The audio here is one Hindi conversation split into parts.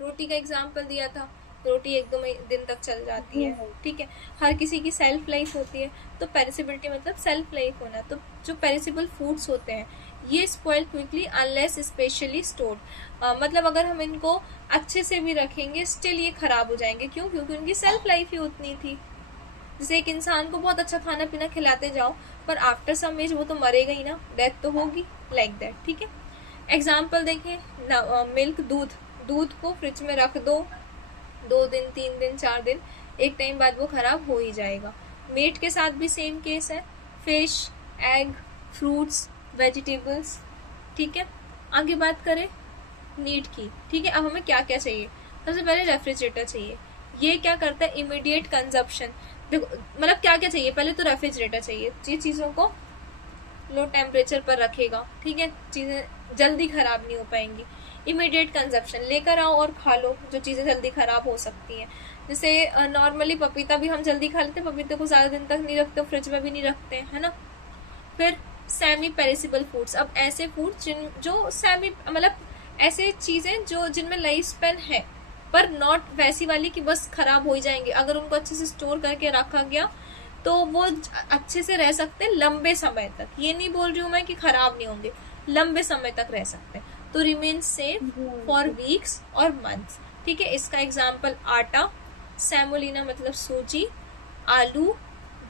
रोटी का एग्जाम्पल दिया था, रोटी 1-2 दिन तक चल जाती है, ठीक है। हर किसी की सेल्फ लाइफ होती है, तो पेरिसिबिलिटी मतलब सेल्फ लाइफ होना। तो जो पेरिसिबल फूड्स होते हैं ये spoil quickly unless specially stored, मतलब अगर हम इनको अच्छे से भी रखेंगे स्टिल ये खराब हो जाएंगे। क्यों? क्योंकि उनकी सेल्फ लाइफ ही उतनी थी। जैसे एक इंसान को बहुत अच्छा खाना पीना खिलाते जाओ, पर आफ्टर सम एज वो तो मरेगा ही ना, डेथ तो होगी, लाइक दैट, ठीक है। एग्जाम्पल देखें, मिल्क, दूध को फ्रिज में रख दो 2 दिन, 3 दिन, 4 दिन, एक टाइम बाद वो खराब हो ही जाएगा। मीट के साथ भी सेम केस है, फिश, एग, फ्रूट्स, वेजिटेबल्स, ठीक है। आगे बात करें नीड की, ठीक है। अब हमें क्या क्या चाहिए? सबसे पहले रेफ्रिजरेटर चाहिए। ये क्या करता है? Immediate consumption. देखो मतलब क्या क्या चाहिए, पहले तो रेफ्रिजरेटर चाहिए, ये चीज़ों को लो टेम्परेचर पर रखेगा, ठीक है, चीज़ें जल्दी खराब नहीं हो पाएंगी। इमीडिएट कंजप्शन, लेकर आओ और खा लो जो चीज़ें जल्दी खराब हो सकती हैं। जैसे नॉर्मली पपीता भी हम जल्दी खा लेते हैं, पपीते को ज़्यादा दिन तक नहीं रखते, फ्रिज में भी नहीं रखते, है ना। फिर सेमी पेरिसिबल फूड्स, अब ऐसे फूड्स जो सेमी मतलब ऐसे चीज़ें जो जिनमें लाइफ स्पेन है, पर नॉट वैसी वाली कि बस खराब हो ही जाएंगे। अगर उनको अच्छे से स्टोर करके रखा गया तो वो अच्छे से रह सकते हैं लंबे समय तक। ये नहीं बोल रही हूँ मैं कि खराब नहीं होंगे, लंबे समय तक रह सकते हैं। तो रिमेन सेफ फॉर वीक्स और मंथ्स, ठीक है। इसका एग्जाम्पल आटा, सेमोलिना मतलब सूजी, आलू,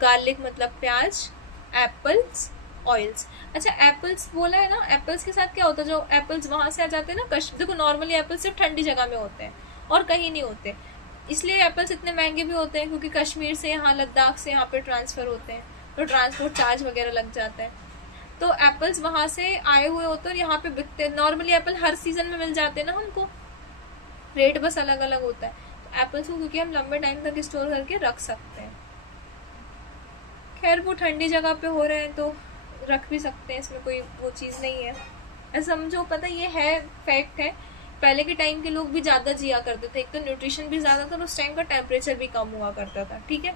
गार्लिक मतलब प्याज, एप्पल्स, ऑयल्स। अच्छा एप्पल्स बोला है ना, एप्पल्स के साथ क्या होता है? जो एप्पल्स वहां से आ जाते हैं ना, देखो नॉर्मली एप्पल्स सिर्फ ठंडी जगह में होते हैं और कहीं नहीं होते, इसलिए एप्पल्स इतने महंगे भी होते हैं, क्योंकि कश्मीर से यहाँ, लद्दाख से यहाँ पे ट्रांसफर होते हैं, तो ट्रांसपोर्ट चार्ज वगैरह लग जाता है। तो एप्पल्स वहां से आए हुए होते हैं और यहाँ पे बिकते हैं। नॉर्मली एप्पल हर सीजन में मिल जाते हैं ना हमको, रेट बस अलग अलग होता है। तो एप्पल्स को क्योंकि हम लंबे टाइम तक स्टोर करके रख सकते हैं। खैर वो ठंडी जगह पे हो रहे हैं तो रख भी सकते हैं, इसमें कोई वो चीज़ नहीं है। समझो, पता ये है फैक्ट है, पहले के टाइम के लोग भी ज़्यादा जिया करते थे, एक तो न्यूट्रिशन भी ज़्यादा था और उस टाइम का टेम्परेचर भी कम हुआ करता था, ठीक है।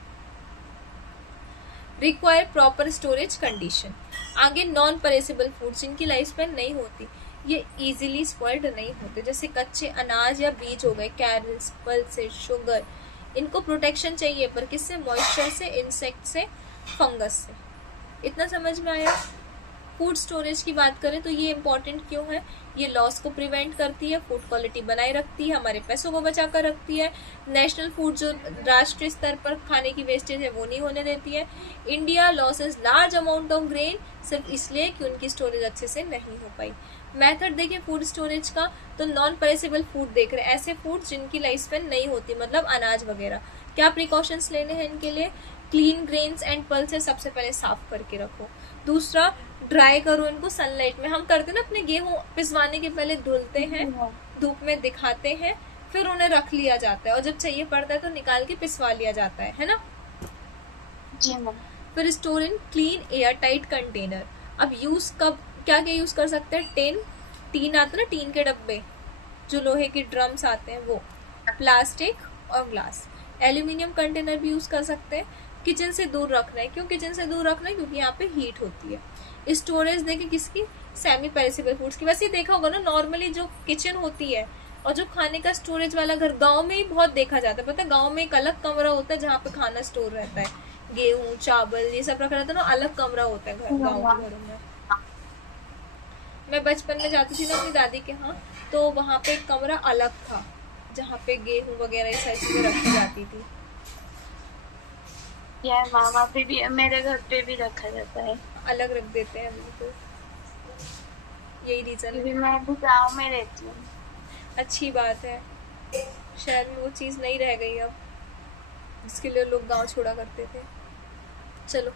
Require proper storage condition. आगे नॉन पेरिसेबल फूड्स जिनकी लाइफ स्पेन नहीं होती, ये इजीली स्पॉइल्ड नहीं होते, जैसे कच्चे अनाज या बीज हो गए, कैरल्स, पल्सेस, शुगर, इनको प्रोटेक्शन चाहिए, पर किससे? मॉइस्चर से, इंसेक्ट से, फंगस से। इतना समझ में आया? फूड स्टोरेज की बात करें तो ये इंपॉर्टेंट क्यों है? ये लॉस को प्रिवेंट करती है, फूड क्वालिटी बनाए रखती है, हमारे पैसों को बचा कर रखती है, नेशनल फूड जो राष्ट्रीय स्तर पर खाने की वेस्टेज है वो नहीं होने देती है। India losses large amount of grain सिर्फ इसलिए कि उनकी स्टोरेज अच्छे से नहीं हो पाई। मेथड देखें फूड स्टोरेज का, तो नॉन पेरिसेबल फूड देख रहे हैं, ऐसे फूड जिनकी लाइफ स्पेन नहीं होती, मतलब अनाज वगैरह। क्या प्रिकॉशंस लेने हैं इनके लिए? क्लीन ग्रेन्स एंड पल्सेस सबसे पहले साफ करके रखो। दूसरा, ड्राई करो इनको सनलाइट में। हम करते ना अपने गेहूं पिसवाने के पहले धुलते हैं, धूप में दिखाते हैं, फिर उन्हें रख लिया जाता है और जब चाहिए पड़ता है तो निकाल के पिसवा लिया जाता है ना। जी मैम। फिर store in clean air tight container. अब यूज कब क्या क्या यूज कर सकते हैं? टीन आता है ना, टीन के डब्बे, जो लोहे के ड्रम्स आते हैं वो, प्लास्टिक और ग्लास। एल्यूमिनियम कंटेनर भी यूज कर सकते हैं। किचन से दूर रखना है, क्यों किचन से दूर रखना है? क्योंकि यहाँ पे हीट होती है। स्टोरेज देखिए किसकी? सेमी पेरिसेबल फूड्स की। वैसे देखा होगा ना, नॉर्मली जो किचन होती है और जो खाने का स्टोरेज वाला घर गांव में ही बहुत देखा जाता है। पता है गांव में एक अलग कमरा होता है जहाँ पे खाना स्टोर रहता है, गेहूं, चावल ये सब रखा रहता है ना, अलग कमरा होता है गाँव के घरों में। मैं बचपन में जाती थी ना अपनी दादी के यहाँ, तो वहाँ पे एक कमरा अलग था जहाँ पे गेहूं वगैरह ये सारी चीजें रखी जाती थी। यार मामा पे भी, मेरे घर पे भी रखा जाता है। अलग रख देते हैं बिल्कुल, यही रीजन है। मैं भी गाँव में रहती हूँ। अच्छी बात है, शहर में वो चीज़ नहीं रह गई अब, जिसके लिए लोग गांव छोड़ा करते थे। चलो,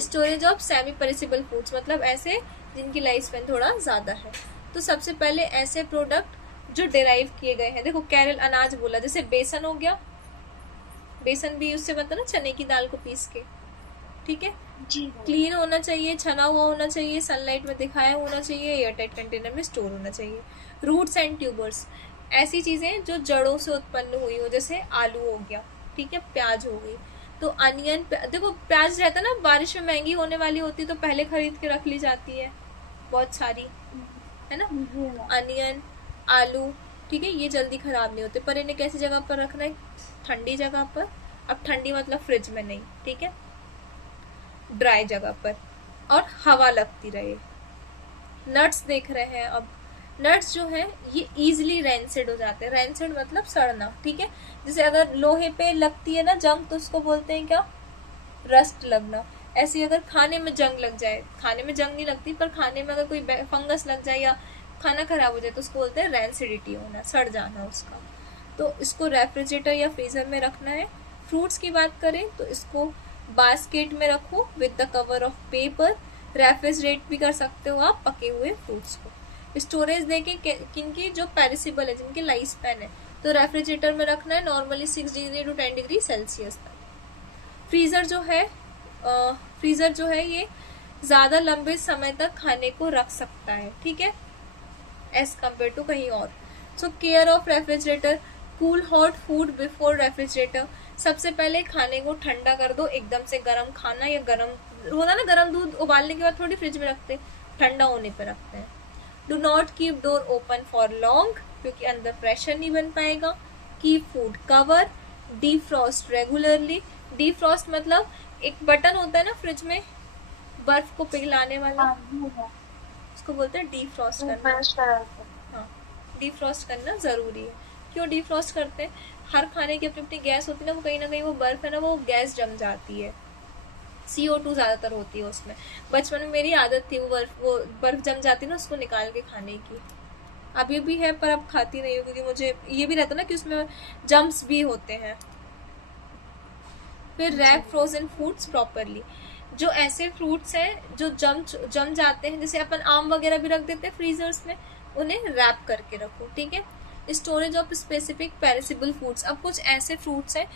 storage of semi perishable foods मतलब ऐसे जिनकी लाइफ स्पेन थोड़ा ज़्यादा है। तो सबसे पहले ऐसे प्रोडक्ट जो डिराइव किए गए हैं, देखो कैरल अनाज बोला, जैसे बेसन हो गया, बेसन भी उससे बनता ना, चने की दाल को पीस के, ठीक है। क्लीन होना चाहिए, छना हुआ होना चाहिए, सनलाइट में दिखाया होना चाहिए, एयरटाइट कंटेनर में स्टोर होना चाहिए। रूट्स एंड ट्यूबर्स, ऐसी चीज़ें जो जड़ों से उत्पन्न हुई हो, जैसे आलू हो गया, ठीक है, प्याज हो गई। तो अनियन, देखो प्याज रहता है ना, बारिश में महंगी होने वाली होती है तो पहले खरीद के रख ली जाती है बहुत सारी, है ना। अनियन, आलू, ठीक है, ये जल्दी खराब नहीं होते, पर इन्हें कैसी जगह पर रखना है, ठंडी जगह पर। अब ठंडी मतलब फ्रिज में नहीं, ठीक है, ड्राई जगह पर, और हवा लगती रहे। नट्स देख रहे हैं, अब नट्स जो है ये इजीली रेंसिड हो जाते हैं। रेंसिड मतलब सड़ना, ठीक है, जैसे अगर लोहे पे लगती है ना जंग तो उसको बोलते हैं क्या, रस्ट लगना। ऐसे ही अगर खाने में जंग लग जाए, खाने में जंग नहीं लगती पर खाने में अगर कोई फंगस लग जाए या खाना खराब हो जाए तो उसको बोलते हैं रेंसिडिटी होना, सड़ जाना उसका। तो इसको रेफ्रिजरेटर या फ्रीजर में रखना है। फ्रूट्स की बात करें तो इसको बास्केट में रखो with the cover of paper. Refrigerate भी कर सकते हो आप पके हुए फ्रूट्स को। स्टोरेज देके किनकी जो पेरिसिबल है, जिनके लाइफ स्पैन है, तो रेफ्रिजरेटर में रखना है normally 6 degree to 10 degree Celsius तक। फ्रीजर जो है ये ज्यादा लंबे समय तक खाने को रख सकता है, ठीक है, एज कम्पेयर टू कहीं और। So care of refrigerator, cool hot food before refrigerator. सबसे पहले खाने को ठंडा कर दो, एकदम से गर्म खाना या गर्म होता ना, गर्म दूध उबालने के बाद थोड़ी फ्रिज में रखते, ठंडा होने पर रखते हैं। Do not keep door open for long, क्योंकि अंदर प्रेशर नहीं बन पाएगा। Keep food cover. Defrost regularly. Defrost मतलब एक बटन होता है ना फ्रिज में बर्फ को पिघलाने वाला, उसको बोलते हैं डीफ्रॉस्ट करना। हाँ, डीफ्रॉस्ट करना जरूरी है। क्यों डीफ्रॉस्ट करते हैं, हर खाने की अपनी अपनी गैस होती है ना, वो कहीं ना कहीं वो बर्फ है ना, वो गैस जम जाती है, CO2 ज्यादातर होती है उसमें। बचपन में मेरी आदत थी वो बर्फ जम जाती ना, उसको निकाल के खाने की। अभी भी है पर अब खाती नहीं हूँ, क्योंकि मुझे ये भी रहता ना कि उसमें जम्स भी होते हैं। फिर रैप फ्रोजन फ्रूट्स प्रॉपरली। जो ऐसे फ्रूट्स हैं जो जम जाते हैं, जैसे अपन आम वगैरह भी रख देते हैं फ्रीजर्स में, उन्हें रैप करके रखो, ठीक है। Storage of specific perishable foods. अब कुछ ऐसे फ्रूट्स हैं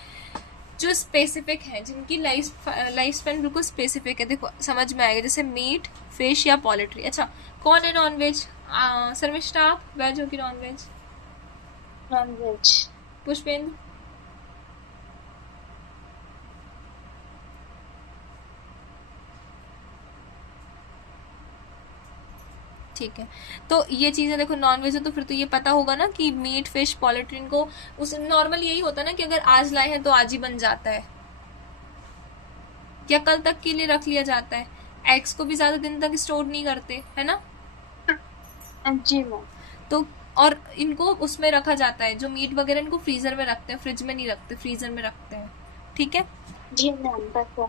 जो स्पेसिफिक हैं, जिनकी लाइफ स्पैन बिल्कुल स्पेसिफिक है। देखो समझ में आएगा, जैसे मीट, फिश या पोल्ट्री। अच्छा, कौन है नॉन वेज? शर्मिष्ठा आप वेज हो कि non veg? Non veg. Pushpendra? ठीक है, तो ये चीज़ें देखो नॉन वेज है तो फिर तो ये पता होगा ना कि मीट, फिश, पोल्ट्री को उस नॉर्मल यही होता है ना कि अगर आज लाए हैं तो आज ही बन जाता है या कल तक के लिए रख लिया जाता है। एग्स को भी ज्यादा दिन तक स्टोर नहीं करते, है ना? जी मैम। तो और इनको उसमें रखा जाता है, जो मीट वगैरह इनको फ्रीजर में रखते हैं, फ्रिज में नहीं रखते, फ्रीजर में रखते हैं, ठीक है। जी मैम पता।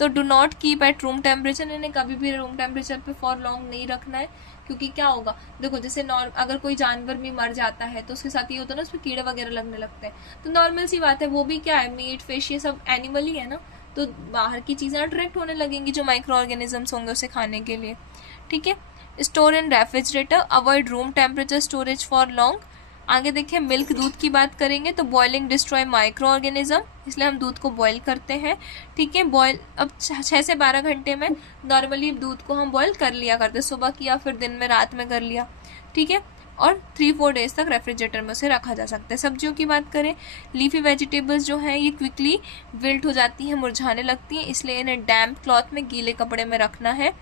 तो do not keep at room temperature. इन्हें कभी भी रूम टेम्परेचर पे फॉर लॉन्ग नहीं रखना है, क्योंकि क्या होगा, देखो जैसे अगर कोई जानवर भी मर जाता है तो उसके साथ ये होता है ना, उसमें कीड़े वगैरह लगने लगते हैं। तो नॉर्मल सी बात है, वो भी क्या है, मीट, फिश, ये सब एनिमल ही है ना, तो बाहर की चीज़ें अट्रैक्ट होने लगेंगी, जो माइक्रो ऑर्गेनिजम्स होंगे उसे खाने के लिए, ठीक है। Store in refrigerator, avoid room temperature storage for long. आगे देखिए, मिल्क, दूध की बात करेंगे तो बॉइलिंग डिस्ट्रॉय माइक्रो ऑर्गेनिज्म, इसलिए हम दूध को बॉईल करते हैं, ठीक है। बॉयल अब 6 से 12 घंटे में नॉर्मली दूध को हम बॉईल कर लिया करते, सुबह किया फिर दिन में, रात में कर लिया, ठीक है। और 3-4 डेज तक रेफ्रिजरेटर में उसे रखा जा सकता है। सब्जियों की बात करें, लीफी वेजिटेबल्स जो हैं ये क्विकली विल्ट हो जाती हैं, मुरझाने लगती हैं, इसलिए इन्हें डैम्प क्लॉथ में, गीले कपड़े में रखना है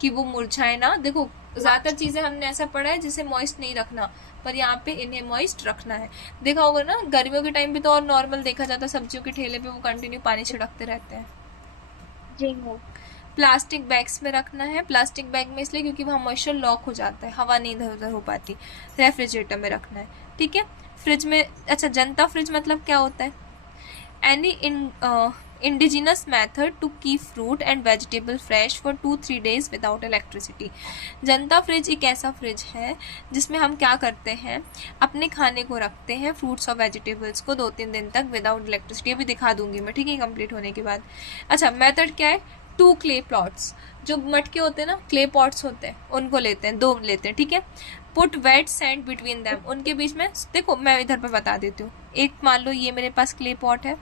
कि वो मुरझाए ना। देखो ज़्यादातर चीज़ें हमने ऐसा पढ़ा है जिसे मॉइस्ट नहीं रखना, पर यहाँ पे इन्हें मॉइस्ट रखना है। देखा होगा ना गर्मियों के टाइम पे तो और नॉर्मल देखा जाता है, सब्जियों के ठेले पे वो कंटिन्यू पानी छिड़कते रहते हैं। जी मैम। प्लास्टिक बैग्स में रखना है। प्लास्टिक बैग में इसलिए क्योंकि वहाँ मॉइस्चर लॉक हो जाता है, हवा नहीं इधर उधर हो पाती। रेफ्रिजरेटर में रखना है, ठीक है। फ्रिज में, अच्छा जनता फ्रिज मतलब क्या होता है? Any indigenous method to keep fruit and vegetable fresh for 2-3 days without electricity. जनता फ्रिज एक ऐसा फ्रिज है जिसमें हम क्या करते हैं, अपने खाने को रखते हैं, फ्रूट्स और वेजिटेबल्स को 2-3 दिन तक विदाउट इलेक्ट्रिसिटी। अभी दिखा दूंगी मैं, ठीक है, कंप्लीट होने के बाद। अच्छा, मेथड क्या है? 2 clay pots, जो मटके होते हैं ना, क्ले पॉट्स होते हैं, उनको लेते हैं, 2 लेते हैं, ठीक है। Put wet sand between them, उनके बीच में, देखो मैं इधर पे बता देती हूँ। एक मान लो ये मेरे पास क्ले पॉट है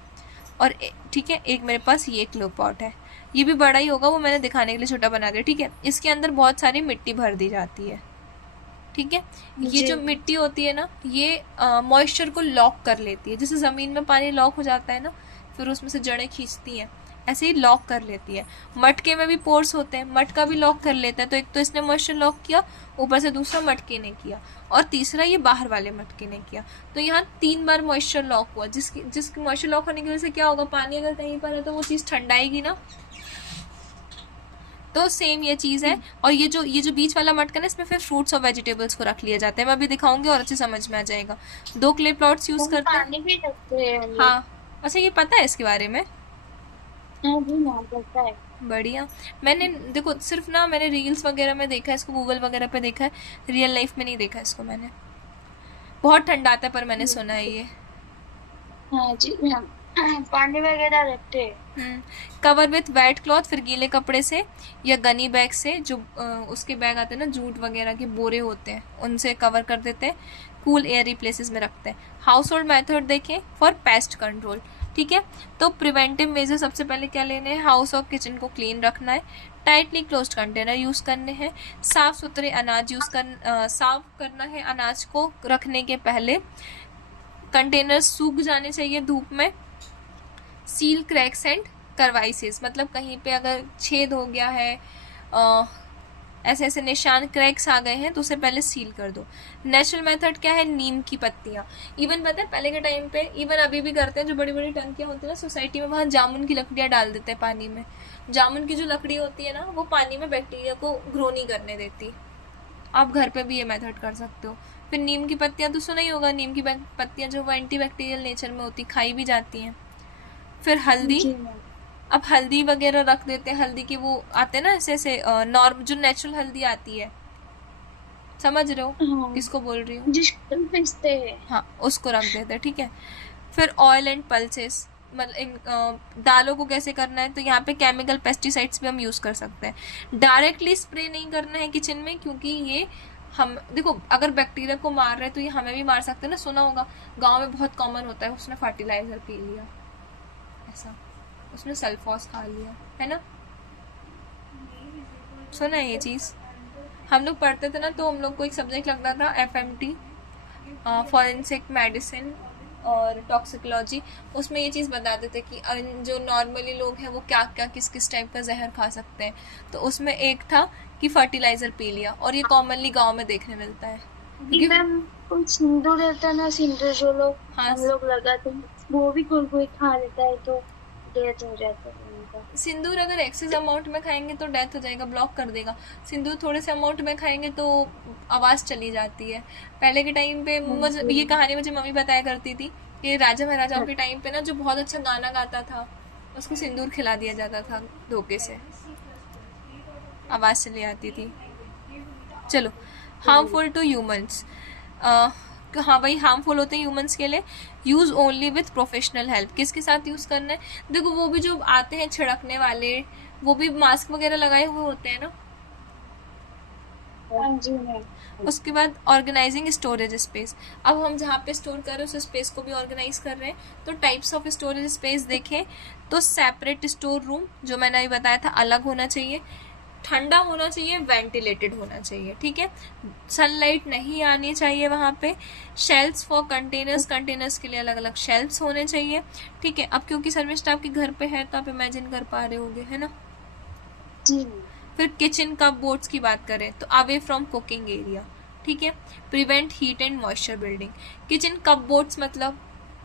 और ठीक है, एक मेरे पास ये क्ले पॉट है, ये भी बड़ा ही होगा, वो मैंने दिखाने के लिए छोटा बना दिया, ठीक है। इसके अंदर बहुत सारी मिट्टी भर दी जाती है, ठीक है। ये जो मिट्टी होती है ना, ये मॉइस्चर को लॉक कर लेती है, जैसे ज़मीन में पानी लॉक हो जाता है ना, फिर उसमें से जड़ें खींचती हैं, ऐसे ही लॉक कर लेती है। मटके में भी पोर्स होते हैं, मटका भी लॉक कर लेता है। तो एक तो इसने मॉइस्चर लॉक किया, ऊपर से दूसरा मटके ने किया, और तीसरा ये बाहर वाले मटके ने किया। तो यहाँ 3 बार मॉइस्चर लॉक हुआ, जिसकी मॉइस्चर लॉक होने की वजह से क्या होगा, पानी अगर कहीं पर है तो वो चीज़ ठंडाएगी ना। तो सेम ये चीज़ है। और ये जो बीच वाला मटका है इसमें फिर फ्रूट्स और वेजिटेबल्स को रख लिया जाता है। मैं अभी दिखाऊंगी और अच्छे समझ में आ जाएगा। 2 क्ले प्लॉट्स यूज करते हैं। पानी भी रखते हैं हम लोग। हाँ, अच्छा ये पता है इसके बारे में? हाँ जी, नाम पता है। बढ़िया। मैंने देखो सिर्फ ना मैंने रील्स वगैरह में देखा है इसको, गूगल वगैरह पे देखा है, रियल लाइफ में नहीं देखा इसको मैंने। बहुत ठंडा आता है पर मैंने सुना है ये। हाँ जी मैम, पानी वगैरह रखते हैं। कवर विथ वेट क्लॉथ, फिर गीले कपड़े से या गनी बैग से, जो उसके बैग आते हैं ना, जूट वगैरह के बोरे होते हैं, उनसे कवर कर देते हैं। कूल एयरी प्लेसेस में रखते हैं। हाउस होल्ड मेथड देखें फॉर पेस्ट कंट्रोल, ठीक है। तो प्रिवेंटिव मेजर सबसे पहले क्या लेने हैं, हाउस और किचन को क्लीन रखना है, टाइटली क्लोज्ड कंटेनर यूज़ करने हैं, साफ सुथरे अनाज साफ करना है अनाज को रखने के पहले, कंटेनर सूख जाने चाहिए धूप में, सील क्रैक्स एंड करवाइसिस, मतलब कहीं पे अगर छेद हो गया है, ऐसे ऐसे निशान, क्रैक्स आ गए हैं, तो उसे पहले सील कर दो। नेचुरल मेथड क्या है, नीम की पत्तियाँ। इवन पता है पहले के टाइम पे, इवन अभी भी करते हैं, जो बड़ी बड़ी टंकियाँ होती है ना सोसाइटी में, वहाँ जामुन की लकड़ियाँ डाल देते हैं पानी में। जामुन की जो लकड़ी होती है ना, वो पानी में बैक्टीरिया को ग्रो नहीं करने देती। आप घर पे भी ये मेथड कर सकते हो। फिर नीम की पत्तियाँ तो सुना ही होगा, नीम की पत्तियाँ जो वो एंटी बैक्टीरियल नेचर में होती, खाई भी जाती हैं। फिर हल्दी, जी मैम। अब हल्दी वगैरह रख देते हैं, हल्दी के वो आते हैं ना ऐसे ऐसे नॉर्म, जो नेचुरल हल्दी आती है, समझ रहे हो हाँ, किसको बोल रही हूँ? जिसको पीसते हैं। हाँ, उसको रख देते हैं, ठीक है। फिर ऑयल एंड पल्सेस, मतलब इन दालों को कैसे करना है, तो यहाँ पे केमिकल पेस्टिसाइड्स भी हम यूज़ कर सकते हैं। डायरेक्टली स्प्रे नहीं करना है किचन में, क्योंकि ये हम देखो अगर बैक्टीरिया को मार रहे हैं तो ये हमें भी मार सकते हैं ना। सुना होगा गांव में बहुत कॉमन होता है, उसने फर्टिलाइजर पी लिया, ऐसा उसने सल्फॉस खा लिया, है ना, सुना है ये चीज़। हम लोग पढ़ते थे ना, तो हम लोग को एक सब्जेक्ट लगता था FMT, फॉरेंसिक मेडिसिन और टॉक्सिकोलॉजी। उसमें ये चीज़ बताते थे कि जो नॉर्मली लोग हैं वो क्या क्या किस किस टाइप का जहर खा सकते हैं। तो उसमें एक था कि फर्टिलाइजर पी लिया, और ये कॉमनली गांव में देखने मिलता है। जी मैम, कोई सिंदूर रहता है ना, सिंदूर जो लोग हाँ, हम लोग लगाते हैं, वो भी कोई खा लेता है तो डेथ हो जाता है उनका। सिंदूर अगर एक्सेस अमाउंट में खाएंगे तो डेथ हो जाएगा, ब्लॉक कर देगा। सिंदूर थोड़े से अमाउंट में खाएंगे तो आवाज़ चली जाती है। पहले के टाइम पे मुझे ये कहानी मुझे मम्मी बताया करती थी कि राजा महाराजाओं के टाइम पे ना, जो बहुत अच्छा गाना गाता था उसको सिंदूर खिला दिया जाता था धोखे से, आवाज़ चली आती थी। चलो, हार्मफुल टू ह्यूमंस, हाँ भाई हार्मफुल होते हैं ह्यूमंस के लिए। Use only with professional help, किसके साथ यूज़ करना है, देखो वो भी जो आते हैं छिड़कने वाले, वो भी मास्क वगैरह लगाए हुए होते हैं ना। हाँ जी मैम। उसके बाद ऑर्गेनाइजिंग स्टोरेज स्पेस, अब हम जहाँ पे स्टोर कर रहे हैं उस स्पेस को भी ऑर्गेनाइज कर रहे हैं। तो टाइप्स ऑफ स्टोरेज स्पेस देखें तो सेपरेट स्टोर रूम, जो मैंने अभी बताया था, अलग होना चाहिए, ठंडा होना चाहिए, वेंटिलेटेड होना चाहिए, ठीक है, सनलाइट नहीं आनी चाहिए वहाँ पे। शेल्फ्स फॉर कंटेनर्स, कंटेनर्स के लिए अलग अलग शेल्फ्स होने चाहिए, ठीक है। अब क्योंकि सर्विस स्टाफ के घर पे है तो आप इमेजिन कर पा रहे होंगे, है ना। जी। फिर किचन कप बोर्ड्स की बात करें तो अवे फ्रॉम कुकिंग एरिया, ठीक है। Prevent heat and moisture building, kitchen cup boards मतलब